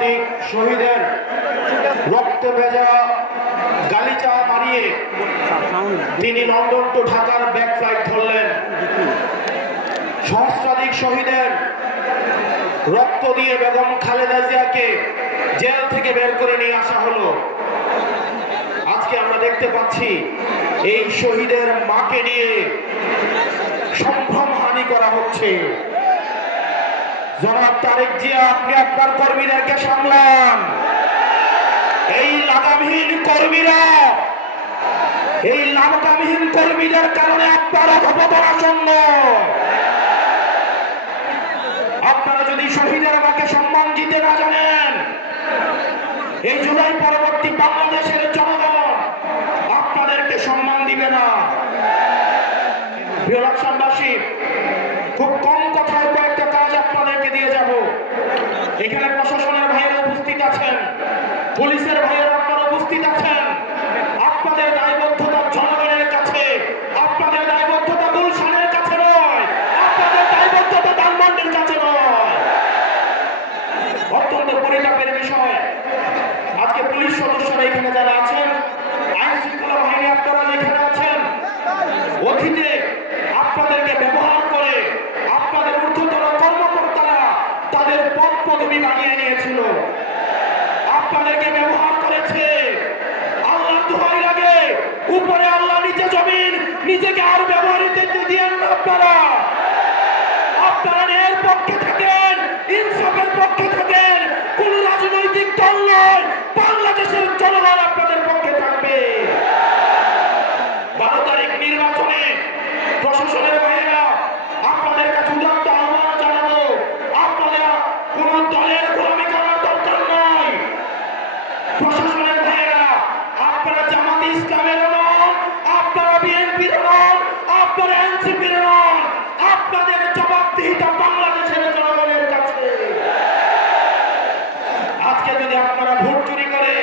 সহস্রাধিক শহীদের রক্তে ভেজা গালিচা মারিয়ে তিনি লন্ডন টু ঢাকার ব্যাক ফ্লাইট ধরলেন। সহস্রাধিক শহীদের রক্ত দিয়ে বেগম খালেদা জিয়াকে জেল থেকে বের করে নিয়ে আসা হলো। আজকে আমরা দেখতে পাচ্ছি এই শহীদের মাকে নিয়ে সম্ভ্রমহানি করা হচ্ছে। জনাব তারেক জিয়া, আপনি আপনার কর্মীদেরকে সামলান। এই লাগামহীন কর্মীদের কারণে আপনার অধপতন আসন্ন। আপনারা যদি শহীদের মাকে সম্মান দিতে না জানেন, এই জুলাই পরবর্তী বাংলাদেশের জনগণ আপনাদেরকে সম্মান দিবে না। প্রিয় লাকসামবাসী, খুব কম কথায় কয়েকটা কাজ আপনাদেরকে দিয়ে যাব। এখানে প্রশাসনের ভাইয়েরা উপস্থিত আছেন, পুলিশের ভাইয়েরা আপনারা উপস্থিত আছেন। আপনাদের দায়বদ্ধতা জনগণের কাছে, আপনাদের দায়বদ্ধতা গুলশানের কাছে নয়, আপনাদের দায়বদ্ধতা ধানমন্ডির কাছে নয়। অত্যন্ত পরিতাপের বিষয়, আজকে পুলিশ সদস্যরা এখানে যারা আছেন, আইন শৃঙ্খলা বাহিনী আপনারা যেখানে আছেন, অতীতে আপনাদেরকে ব্যবহার করে আপনাদের ঊর্ধ্বতন কর্মকর্তারা তাদের পদ পদবি বানিয়ে নিয়েছিল, আপনাদেরকে ব্যবহার করেছে। আল্লাহর দোহাই লাগে, উপরে আল্লাহ, নিচে জমিন, নিজেকে আর ব্যবহৃত দিয়েন না। আপনারা ন্যায়ের পক্ষে থাকেন, ইনসাফের পক্ষে থাকেন। কোন রাজনৈতিক দল নয়, বাংলাদেশের জনগণ আপনাদের পক্ষে থাকবে। 12 তারিখ নির্বাচনে প্রশাসনের ভাইয়েরা আপনাদের কাছে উদাত্ত আহ্বান জানাবো, আপনারা কোন দলের গোলামি করার দরকার নয়। প্রশাসনের ভাইয়েরা আপনারা জামাতে ইসলামের নন, আপনারা বিএনপির নন, আপনারা এনসিপির নন। আপনাদের জবাবদিহিতা বাংলাদেশের জনগণের কাছে। আজকে যদি আপনারা ভোট চুরি করে,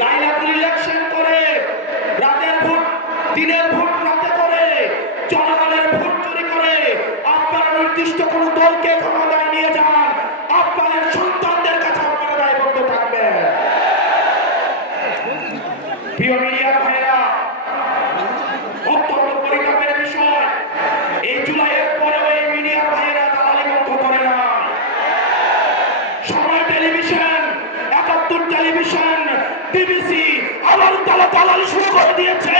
লাইলাতুল ইলেকশন করে, রাতের ভোট দিনের ভোট রাতে করে, জনগণের ভোট চুরি করে আপনারা নির্দিষ্ট কোন দলকে ক্ষমতায় নিয়ে যান, আপনাদের সন্তানদের কাছে আপনারা দায়বদ্ধ থাকবেন। প্রিয় মিডিয়ার ভাইয়েরা, অত্যন্ত পরিতাপের বিষয়, এই জুলাইয়ের পরেও এই মিডিয়ার ভাইয়েরা দালালি বন্ধ করে না। সময় টেলিভিশন, 71 টেলিভিশন, বিবিসি আবার দালালি শুরু করে দিয়েছে।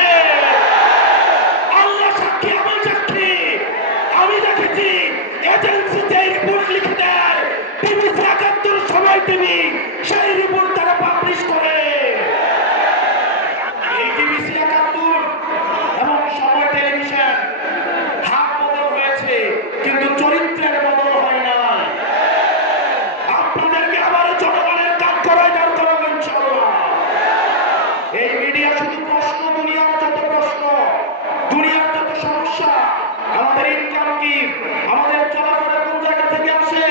আল্লাহ সাক্ষী, আমি সাক্ষী, আমি দেখেছি এজেন্সিতে রিপোর্ট লিখে দেয় বিবিসি, 71 সময় টিভি, সেই রিপোর্ট তারা পাবলিশ করে। এই বিবিসি 71 এবং সময় টেলিভিশন হাত বদল হয়েছে, কিন্তু চরিত্রের বদল হয় না। আপনাদেরকে আবার জনগণের কাজ করাই দরকার হবে ইনশাআল্লাহ। এই মিডিয়া শুধু প্রশ্ন, দুনিয়ার যত প্রশ্ন, দুনিয়ার যত সমস্যা, আমাদের ইনকাম কি, আমাদের চলাফেরা কোন জায়গা থেকে আসে,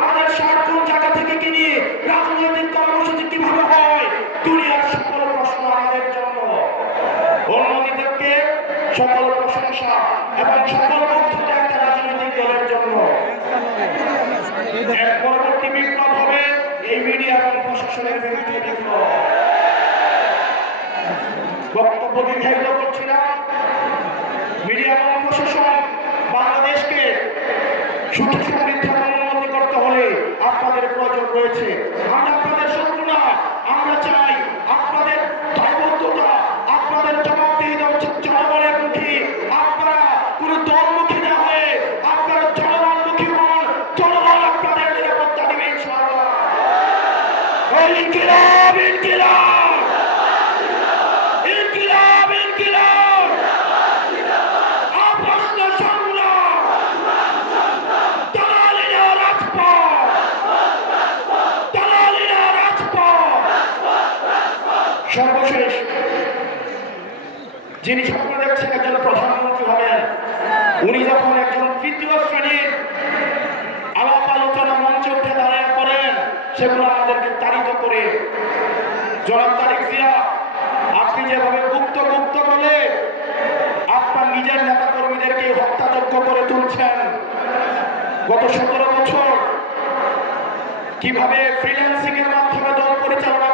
আমাদের সার কোন জায়গা থেকে কিনি, রাজনৈতিক কর্মসূচি কিভাবে হয়, দুনিয়ার সকল প্রশ্ন আমাদের জন্য। অন্যদিকে সকল প্রশংসা এবং সকল মুগ্ধতা একটা রাজনৈতিক দলের জন্য। এর পরবর্তী বিপ্লব হবে এই মিডিয়া এবং প্রশাসনের বিরুদ্ধে বিপ্লব। বক্তব্য দীর্ঘায়িত করছি না। মিডিয়া এবং প্রশাসন বাংলাদেশকে সুখী সমৃদ্ধ এবং উন্নতি করতে হলে আপনাদের প্রয়োজন রয়েছে। আমরা আপনাদের শত্রু না, আমরা চাই আপনাদের দায়বদ্ধতা, আপনাদের জবাবদিহিতা হচ্ছে জনগণের মুখী। আপনারা কোন দলমুখী না হয়ে আপনারা জনগণমুখী হন, জনগণ আপনাদের নিরাপত্তা দিবে ইনশাআল্লাহ। ইনকিলাব, ইনকিলাব, ইনকিলাব, ইনকিলাব, অপ্রশ্ন সংগ্রাম, দালালিরা রাজপথ, দালালিরা রাজপথ। সর্বশেষ যিনি স্বপ্ন দেখছেন একজন প্রধানমন্ত্রী হবেন, উনি যখন একজন তৃতীয় শ্রেণীর আলাপ আলোচনা মঞ্চে উঠে দাঁড়ায় করেন, সেগুলো আমাদেরকে তাড়িত করে। জনাব তারেক জিয়া, আপনি যেভাবে গুপ্ত বলে আপনার নিজের নেতা কর্মীদেরকে হত্যাযোগ্য করে তুলছেন, গত 17 বছর কিভাবে ফ্রিল্যান্সিং এর মাধ্যমে দল পরিচালনা